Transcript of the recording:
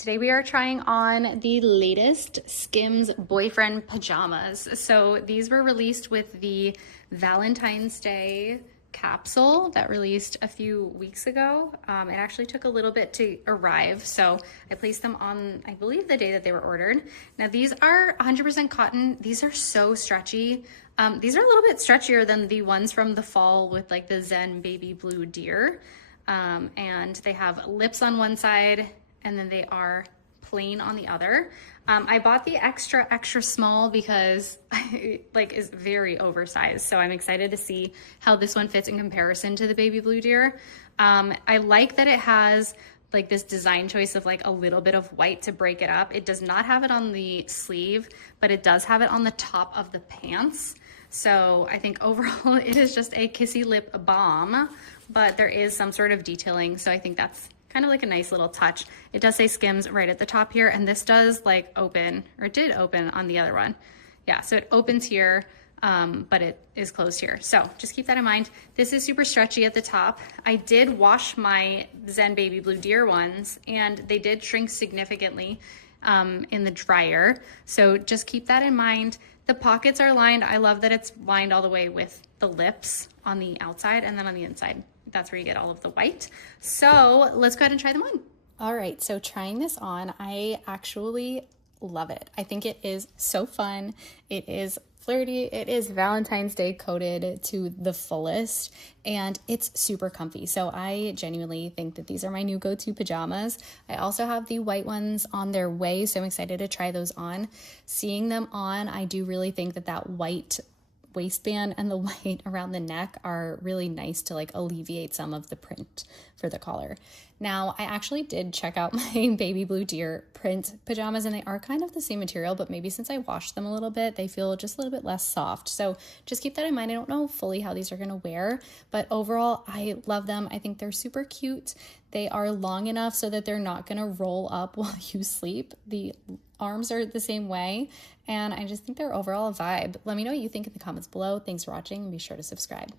Today we are trying on the latest SKIMS boyfriend pajamas. So these were released with the Valentine's Day capsule that released a few weeks ago. It actually took a little bit to arrive, so I placed them on, I believe, the day that they were ordered. Now these are 100% cotton. These are so stretchy. These are a little bit stretchier than the ones from the fall with like the Zen baby blue deer. And they have lips on one side and then they are plain on the other. I bought the extra small because it is very oversized. So I'm excited to see how this one fits in comparison to the baby blue deer. I like that it has like this design choice of like a little bit of white to break it up. It does not have it on the sleeve, but it does have it on the top of the pants. So I think overall it is just a kissy lip bomb, but there is some sort of detailing. So I think that's kind of like a nice little touch. It does say SKIMS right at the top here, and this does like open, or it did open on the other one. Yeah, so it opens here, but it is closed here. So just keep that in mind. This is super stretchy at the top. I did wash my Zen Baby Blue Deer ones, and they did shrink significantly in the dryer. So just keep that in mind. The pockets are lined. I love that it's lined all the way with the lips on the outside, and then on the inside, that's where you get all of the white. So let's go ahead and try them on. All right, so trying this on, I actually love it. I think it is so fun. It is flirty. It is Valentine's Day coded to the fullest, and it's super comfy. So I genuinely think that these are my new go-to pajamas. I also have the white ones on their way, so I'm excited to try those on. Seeing them on, I do really think that that white waistband and the white around the neck are really nice to like alleviate some of the print for the collar. Now, I actually did check out my baby blue deer print pajamas, and they are kind of the same material, but maybe since I washed them a little bit, they feel just a little bit less soft. So just keep that in mind. I don't know fully how these are going to wear, but overall, I love them. I think they're super cute. They are long enough so that they're not going to roll up while you sleep. The arms are the same way, and I just think they're overall a vibe. Let me know what you think in the comments below. Thanks for watching, and be sure to subscribe.